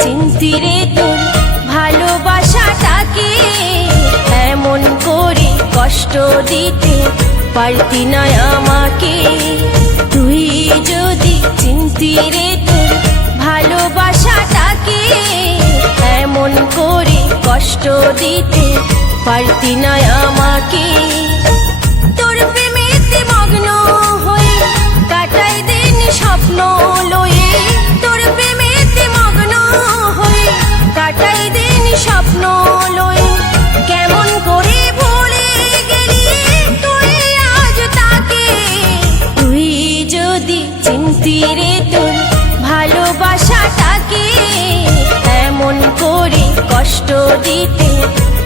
চিনতি রে তোর ভালোবাসাটাকে, এমন করে কষ্ট দিতে পারতি না আমাকে। তুই যদি চিনতি রে তোর ভালোবাসাটাকে, এমন করে কষ্ট দিতে পারতি না আমাকে। তোর প্রেমেতে মগ্ন হয়ে কাটাই দিন স্বপ্ন লয়ে, তোর প্রেমেতে মগ্ন হয়ে কাটাই দিন স্বপ্ন লয়ে। কেমন করে ভুলে গেলি তুই আজ তাকে, তুই যদি চিনতি রে তোর ভালোবাসাটাকে, এমন করে কষ্ট দিতে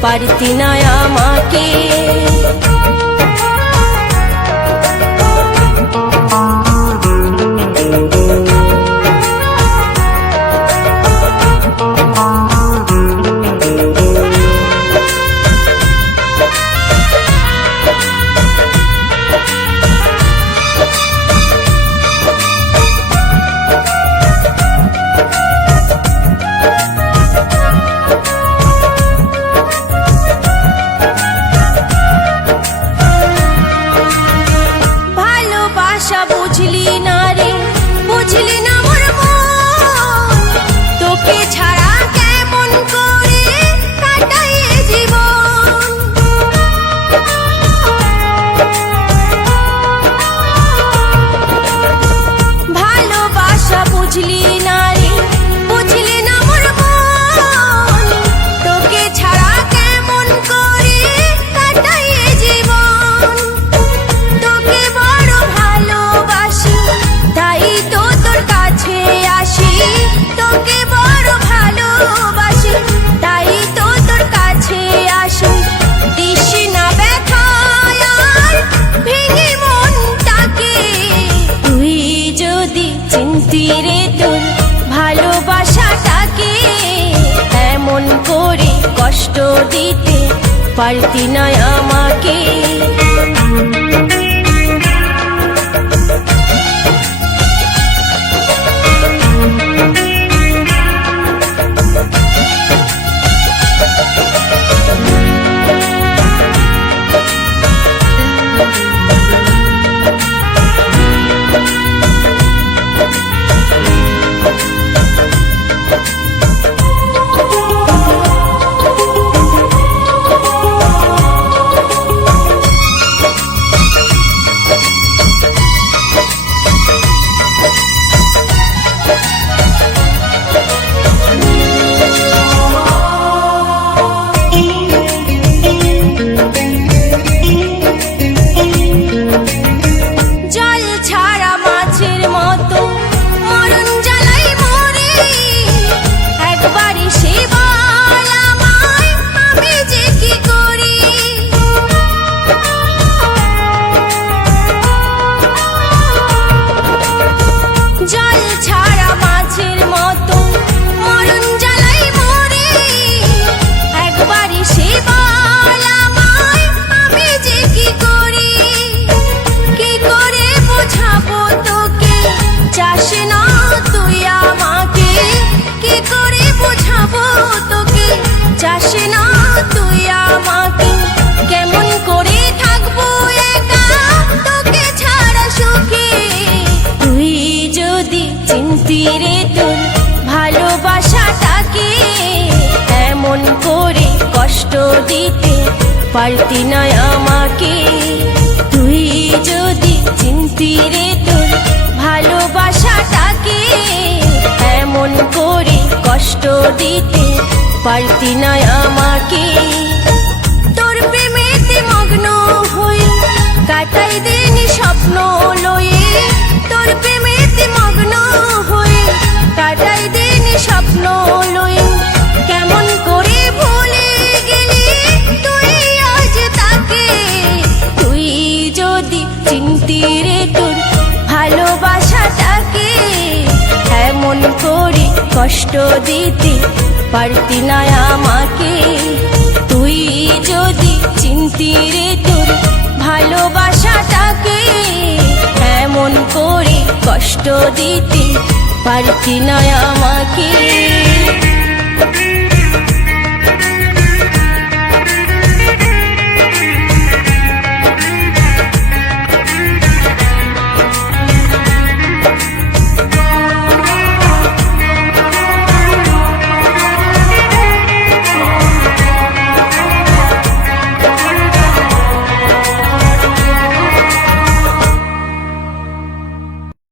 পারতি না আমাকে। বুঝলি না রে, বুঝলি না মোর মন, তোকে ছাড়া কেমন করে কাটাই জীবন। ভালোবাসা বুঝলি না রে, বুঝলি না মোর মন, তোকে ছাড়া কেমন করে কাটাই জীবন। তোকে বড় ভালোবাসি তাই তো তোর কাছে আসি, তোকে বড় ভালোবাসি তাই তো তোর কাছে আসি। দিস না ব্যথা আর ভেঙে মনটাকে, তুই যদি চিনতি রে তোর ভালোবাসাটাকে, এমন করে কষ্ট দিতে পারতি না আমাকে। চিনতি রে তোর ভালোবাসাটাকে, এমন করে কষ্ট দিতে পারতি না আমাকে। তুই যদি চিনতি রে তোর ভালোবাসাটাকে, এমন করে কষ্ট দিতে পারতি না আমাকে। তোর প্রেমেতে মগ্ন হয়ে কাটাই দিন স্বপ্ন লয়ে, তোর প্রেমেতে মগ্ন হয়ে কাটাই দিন স্বপ্ন লয়ে। কেমন করে ভুলে গেলি তুই আজ তাকে, তুই যদি চিনতি রে তোর ভালোবাসাটাকে, এমন করে কষ্ট দিতে পারতি না আমাকে। তুই যদি চিনতি রে তোর ভালোবাসাটাকে, এমন করে কষ্ট দিতে পারতি না আমাকে।